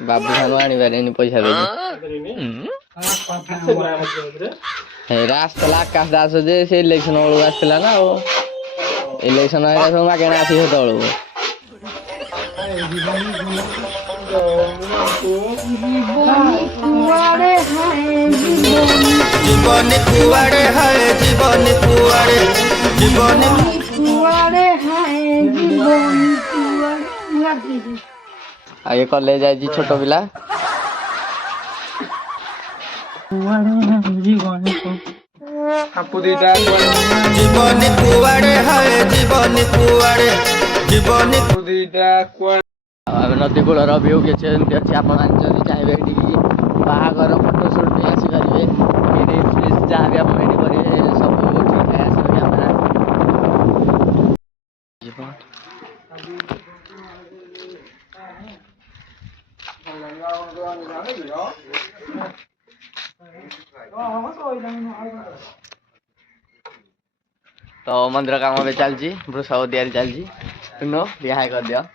बाबू खानु आनिबारे नि पैसा देगी हेरा आसला आकाश दास जे से इलेक्शन बेलू आसला ना ओ इलेक्शन हेरा सब मागेना आसी हेतळू जीवन कुआड़े है जीवन कुआड़े जीवन कुआड़े हाय जीवन कुआड़े आगे कॉलेज जाई छोट पिला जीवन कुआड़े है जीवन कुआड़े जीवन नदी कूलर व्यू किसी एमती अच्छी आप चाहिए बाहागर फटो सुट नहीं आसीपारे जहाँ भी आप करेंगे सब ठीक है आस कैमेरा तो मंदिर काम भी चलती वृषभ तैयारी चलती सुनो बिहार कर दिया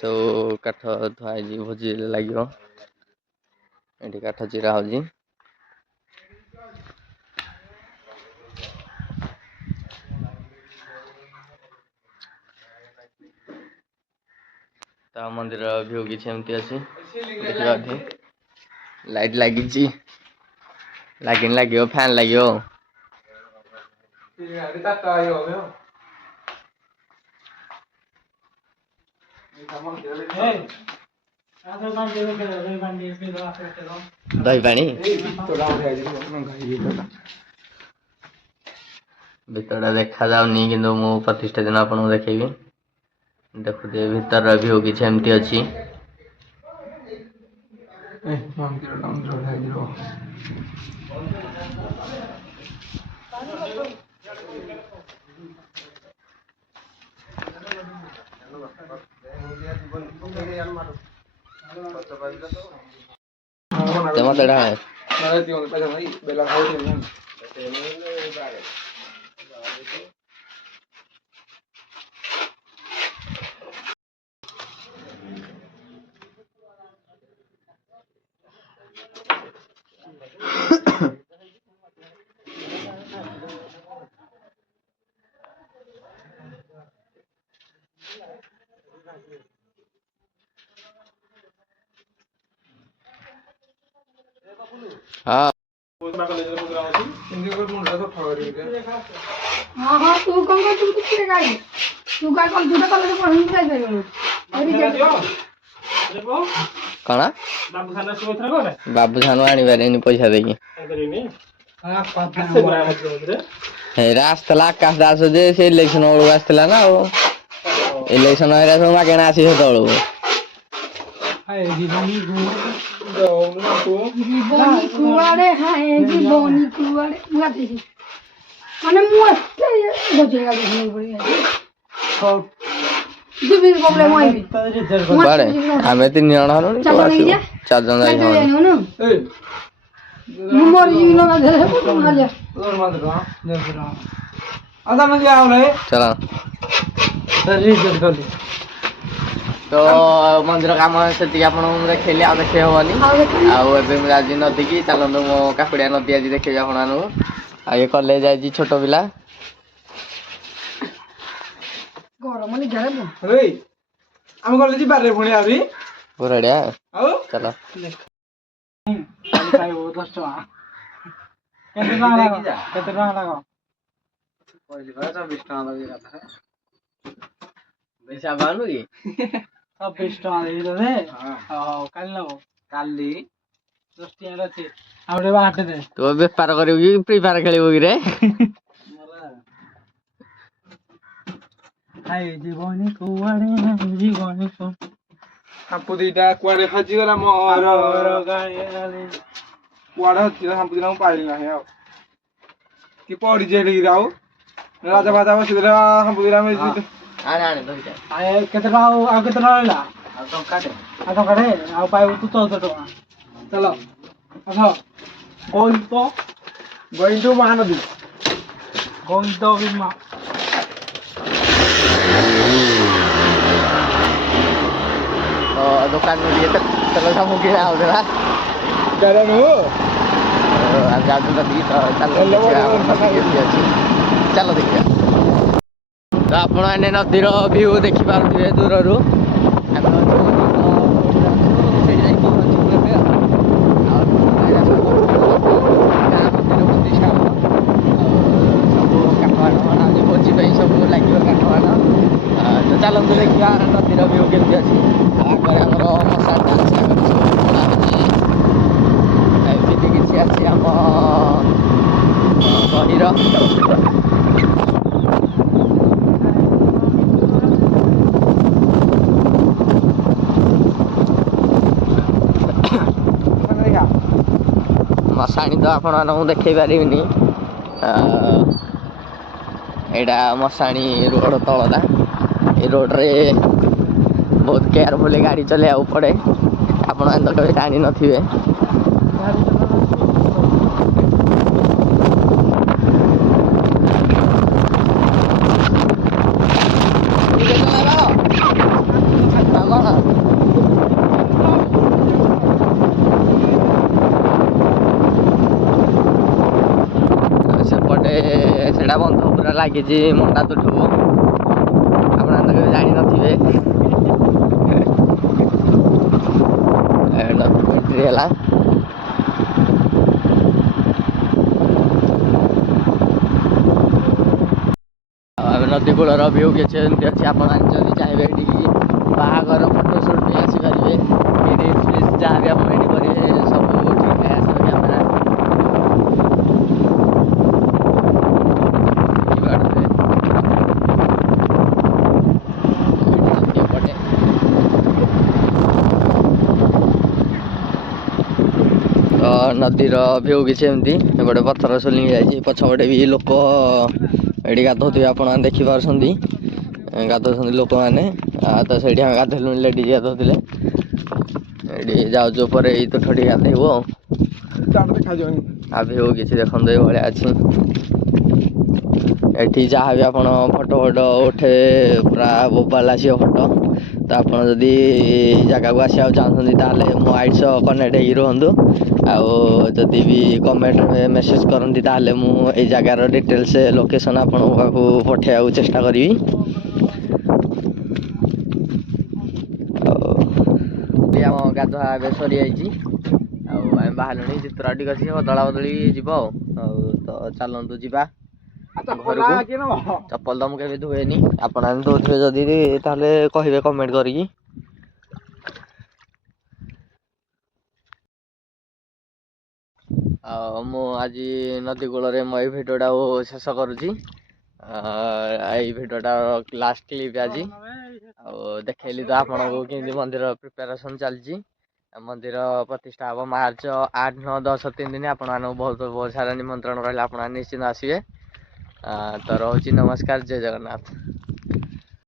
सब काठ धुआई भोजी लगे ये काठ चिरा हो मंदिर व्यू किसी एमती अच्छी देखा लाइट लगी लगे फैन लगे दही पानी भीतर देखा जाऊनी कि मु प्रतिष्ठा दिन आपको देखेबी देखुए भीतर व्यू किसी एमती अच्छी हाँ हाँ तू कौन कर तू कितने गाड़ी तू का कौन दूसरा कलर को नहीं जाए कौन बाबू खानु आनिबारे नि पैसा देगी हेरा आसला आकाश दास जे से इलेक्शन बेलू आसला ना ओ इलेक्शन हेरा सब मागेना आसी हेतळू जीवन कुआड़े हाय जीवन कुआड़े माने मुझे बचेगा देखने पड़ेगा जीवन प्रॉब्लम आई भी बड़े हमें तीन जन हनु चार जन जाई हनु नंबर जीवन ना दे मार जा आधा में क्या हो रहा है चला तो मंदिर काम से खेली आ देखे हेनी आज नदी की चलतु मो काकुड़िया नदी आज देखे आप ये कॉलेज जाइए छोट पिला आम कॉलेज बारे पुणी आबी पुराड़िया चलो पैसा बानु की 26 टका देई दे हां काली नबो काली 10 टका अछि आउरे बाटे दे तो व्यापार करियो कि फ्री फायर खेलिबो कि रे हाय जीवनी कुआड़े जीवनी को हापु दीटा कुआड़े खजी गला मोर गाड़ी गाली कुआड़े हती हापु दिना पाइल नाही आ कि पड़ी जेली राव राजा बाजा बसिदरा हापु दिना में ଆଣେ ଆଣେ ଧରିକି କେତେ ଟଙ୍କା ଆଉ କେତେ ଟଙ୍କା ରହିଲା? ଆଉ ଟଙ୍କାଟେ ଆଉ ପାଇବୁ ତୁ 14 ଟଙ୍କା। ଚାଲ ଆସ going to Mahanadi going to ତ ଦୋକାନରୁ ଟିକେ ତେଲ ସବୁ କିଣା ହଉଥିଲା ଆମେ ଯାଉଛୁ ନଦୀକି ତ ଚାଲ ଦେଖିବା ଆମର ନଦୀ କେମିତି ଅଛି ଚାଲ ଦେଖିବା। ତ ଆପଣମାନେ ନଦୀର ଭିଉ ଦେଖିପାରୁଥିବେ ଦୂରରୁ ଆମେ ଅଛୁ ସେଇଠି ଯାଇକି ପହଞ୍ଚିବୁ ଏବେ ଆଉ ଏଇଟା ସବୁ ଗାଁ ମନ୍ଦିର ପ୍ରତିଷ୍ଠା ହବ ଆଉ ସବୁ କାଠବାଟ ହଣାହଉଛି ଭୋଜି ପାଇଁ ସବୁ ଲାଗିବ କାଠବାଟ ତ ଚାଲନ୍ତୁ ଦେଖିବା ନଦୀର ଭିଉ କେମିତି ଅଛି। ଆଉ ଆଗରେ ଆମର ମଶା ଡାନ୍ସ ଆଗରେ ସବୁ ପଡ଼ା ହେଉଛି ଏମିତି କିଛି ଅଛି ଆମ ବହିର ମଶାଣି ତ ଆପଣମାନଙ୍କୁ ଦେଖେଇ ପାରିବିନି ଏଇଟା ମଶାଣି ରୋଡ଼ ତଳଟା ଏ ରୋଡ଼ରେ ବହୁତ କେୟାରଫୁଲି ଗାଡ଼ି ଚଲେଇବାକୁ ପଡ଼େ ଆପଣମାନେ ତ କେବେ ଜାଣିନଥିବେ। ସେପଟେ ସେଟା ବନ୍ଧ ପୁରା ଲାଗିଛି ମଣ୍ଡା ତୁଠକୁ ଆପଣ ତ କେବେ ଜାଣିନଥିବେ। ଏଣ୍ଟ୍ରି ହେଲା ଆଉ ଆମେ ନଦୀ କୂଳର ଭିଉ କିଛି ଏମିତି ଅଛି ଆପଣ ଯଦି ଚାହିଁବେ ଏଠିକି ବାହାଘର ଫଟୋ ସୁଟ୍ ପାଇଁ ଆସିପାରିବେ ଏଠି ଯାହା ବି ଆପଣ ଏଠି କରିବେ ସବୁ ଠିକ୍ ଠାକ୍ ଆସିବ କ୍ୟାମେରା ତ ନଦୀର ଭିଉ କିଛି ଏମିତି ଏପଟେ ପଥର ସୁଲିଂ ଯାଇଛି ପଛପଟେ ବି ଲୋକ ଏଠି ଗାଧଉଥିବେ ଆପଣ ଦେଖିପାରୁଛନ୍ତି ଗାଧଉଛନ୍ତି ଲୋକମାନେ ତ ସେଇଠି ଆମେ ଗାଧୋଇଲୁ ଲେଡ଼ିଜ୍ ଗାଧଉଥିଲେ ଏଠି ଯାଉଛୁ ଉପରେ ଏଇ ତୁଠ ଟିକେ ଗାଧେଇବୁ ଆଉ ଭିଉ କିଛି ଦେଖନ୍ତୁ ଏଇଭଳିଆ ଅଛି। ଏଠି ଯାହା ବି ଆପଣ ଫଟୋ ଉଠେଇବେ ପୁରା ବୋବାଲ ଆସିବ ଫଟୋ ତ ଆପଣ ଯଦି ଜାଗାକୁ ଆସିବାକୁ ଚାହୁଁଛନ୍ତି ତାହେଲେ ମୋ ଆଇଡି ସହ କନେକ୍ଟ ହେଇକି ରୁହନ୍ତୁ ଆଉ ଯଦି ବି କମେଣ୍ଟରେ ମେସେଜ୍ କରନ୍ତି ତାହେଲେ ମୁଁ ଏଇ ଜାଗାର ଡିଟେଲ୍ସ ଲୋକେସନ୍ ଆପଣଙ୍କ ପାଖକୁ ପଠାଇବାକୁ ଚେଷ୍ଟା କରିବି। ଆଉ ଆମ ଗାଧୁଆ ଏବେ ସରିଯାଇଛି ଆଉ ଆମେ ବାହାରିଲୁଣି ଚିତ୍ର ଟିକେ ଅଛି ବଦଳା ବଦଳି ଯିବ ଆଉ ତ ଚାଲନ୍ତୁ ଯିବା ଘରକୁ। ଚପଲ ତ ମୁଁ କେବେ ଧୁଏନି ଆପଣ ଧୁଉଥିବେ ଯଦି ତାହେଲେ କହିବେ କମେଣ୍ଟ କରିକି। ଆଉ ମୁଁ ଆଜି ନଦୀ କୂଳରେ ମୋ ଏଇ ଭିଡ଼ିଓଟାକୁ ଶେଷ କରୁଛି। ଏଇ ଭିଡ଼ିଓଟା ଲାଷ୍ଟ କ୍ଲିପ୍ ଆଜି ଆଉ ଦେଖେଇଲି ତ ଆପଣଙ୍କୁ କେମିତି ମନ୍ଦିର ପ୍ରିପାରେସନ୍ ଚାଲିଛି। ମନ୍ଦିର ପ୍ରତିଷ୍ଠା ହେବ ମାର୍ଚ୍ଚ 8, 9, 10 3 ଦିନ ଆପଣମାନଙ୍କୁ ବହୁତ ବହୁତ ସାରା ନିମନ୍ତ୍ରଣ ରହିଲା ଆପଣମାନେ ନିଶ୍ଚିନ୍ତ ଆସିବେ। ତ ରହୁଛି ନମସ୍କାର ଜୟ ଜଗନ୍ନାଥ।